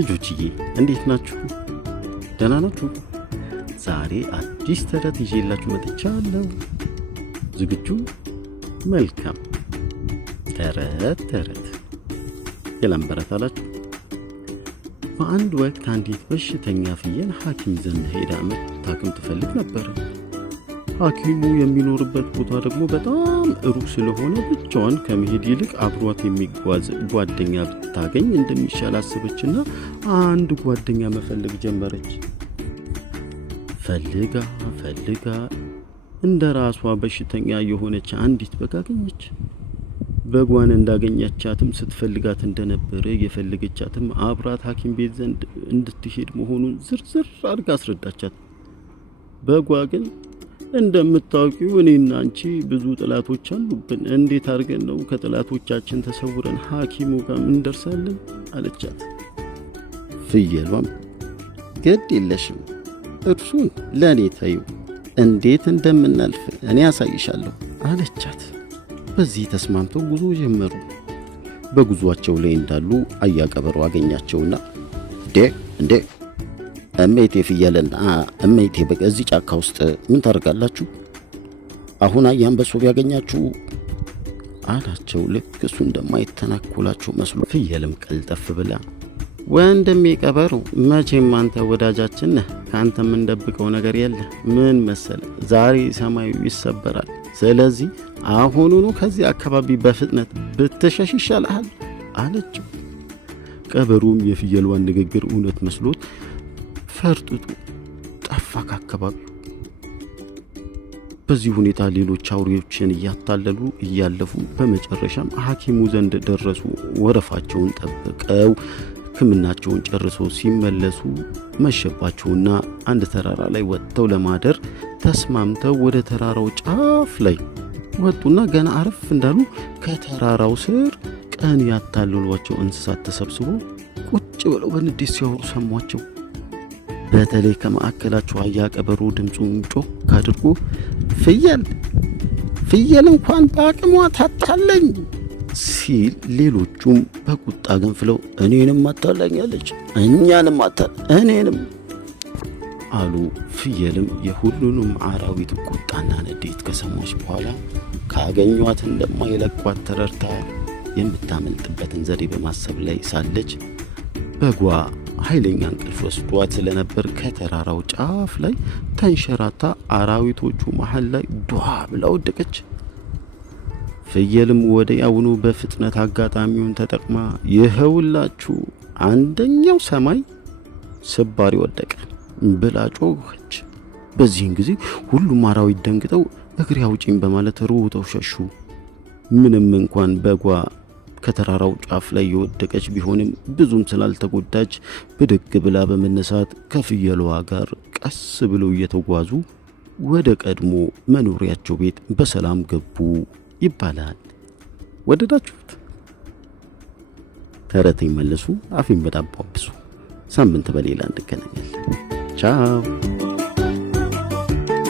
ልጆችዬ እንዴት ናችሁ? ደህና ናችሁ? ዛሬ አዲስ ተረት ይዤላችሁ መጥቻለሁ። ዝግጁ? መልካም። ተረት የላምበረት አላችሁ። በአንድ ወቅት አንዲት በሽተኛ ፍየል ሐኪም ዘንድ ሄዳ መታከም ትፈልግ ነበር። ሐኪሙ የሚኖርበት ቦታ ደግሞ በጣም ሩቅ ስለሆነ ብቻዋን ከመሄድ ይልቅ አብሯት የሚጓዝ ጓደኛ ብታገኝ እንደሚሻል አሰበችና አንድ ጓደኛ መፈለግ ጀመረች። ፈልጋ እንደ ራሷ በሽተኛ የሆነች አንዲት በግ አገኘች። በጓን እንዳገኘቻትም ስትፈልጋት እንደነበረ የፈለገቻትም አብራት ሐኪም ቤት ዘንድ እንድትሄድ መሆኑን ዝርዝር አድርጋ አስረዳቻት። በጓ ግን እንደምታውቂው እኔና አንቺ ብዙ ጥላቶች አሉብን፣ እንዴት አድርገን ነው ከጥላቶቻችን ተሰውረን ሐኪሙ ጋር እንደርሳለን አለቻት። ፍየሏም ግድ የለሽም፣ እርሱን ለእኔ ተይው፣ እንዴት እንደምናልፍ እኔ ያሳይሻለሁ አለቻት። በዚህ ተስማምተው ጉዞ ጀመሩ። በጉዟቸው ላይ እንዳሉ አያቀበሩ አገኛቸውና እንዴ እሜቴ ፍየልና እሜቴ በግ እዚህ ጫካ ውስጥ ምን ታደርጋላችሁ? አሁን አያንበሶ ቢያገኛችሁ አላቸው። ልክ እሱ እንደማይተናኮላቸው መስሎ ፍየልም ቀልጠፍ ብላ ወንድሜ ቀበሮ፣ መቼም አንተ ወዳጃችን ነህ፣ ከአንተ የምንደብቀው ነገር የለ። ምን መሰለ፣ ዛሬ ሰማዩ ይሰበራል። ስለዚህ አሁኑኑ ከዚህ አካባቢ በፍጥነት ብትሸሽ ይሻልሃል አለችው። ቀበሮም የፍየሏን ንግግር እውነት መስሎት ፈርጥጦ ጠፋ ከአካባቢው። በዚህ ሁኔታ ሌሎች አውሬዎችን እያታለሉ እያለፉ በመጨረሻም ሐኪሙ ዘንድ ደረሱ። ወረፋቸውን ጠብቀው ሕክምናቸውን ጨርሰው ሲመለሱ መሸባቸውና አንድ ተራራ ላይ ወጥተው ለማደር ተስማምተው ወደ ተራራው ጫፍ ላይ ወጡና ገና አረፍ እንዳሉ ከተራራው ስር ቀን ያታለሏቸው እንስሳት ተሰብስበው ቁጭ ብለው በንዴት ሲያወሩ ሰሟቸው። በተለይ ከማዕከላቸው አያቀበሩ ድምፁን ጮክ አድርጎ ፍየል እንኳን በአቅሟ ታታለኝ ሲል፣ ሌሎቹም በቁጣ ገንፍለው እኔንም አታለኛለች፣ እኛንም እኔንም አሉ። ፍየልም የሁሉንም አራዊት ቁጣና ንዴት ከሰማች በኋላ ካገኟት እንደማይለቋት ተረድታ የምታመልጥበትን ዘዴ በማሰብ ላይ ሳለች በጓ ኃይለኛ እንቅልፍ ወስዷት ስለነበር ከተራራው ጫፍ ላይ ተንሸራታ አራዊቶቹ መሃል ላይ ዷ ብላ ወደቀች። ፍየልም ወደ ያውኑ በፍጥነት አጋጣሚውን ተጠቅማ ይኸውላችሁ አንደኛው ሰማይ ስባሪ ወደቀ ብላ ጮኸች። በዚህን ጊዜ ሁሉም አራዊት ደንግጠው እግሬ አውጪኝ በማለት ሮጠው ሸሹ። ምንም እንኳን በጓ ከተራራው ጫፍ ላይ የወደቀች ቢሆንም ብዙም ስላልተጎዳች ብድግ ብላ በመነሳት ከፍየሏ ጋር ቀስ ብለው እየተጓዙ ወደ ቀድሞ መኖሪያቸው ቤት በሰላም ገቡ ይባላል። ወደዳችሁት? ተረት ይመልሱ፣ አፌን በዳቦ አብሱ። ሳምንት በሌላ እንገናኛለን። ቻው።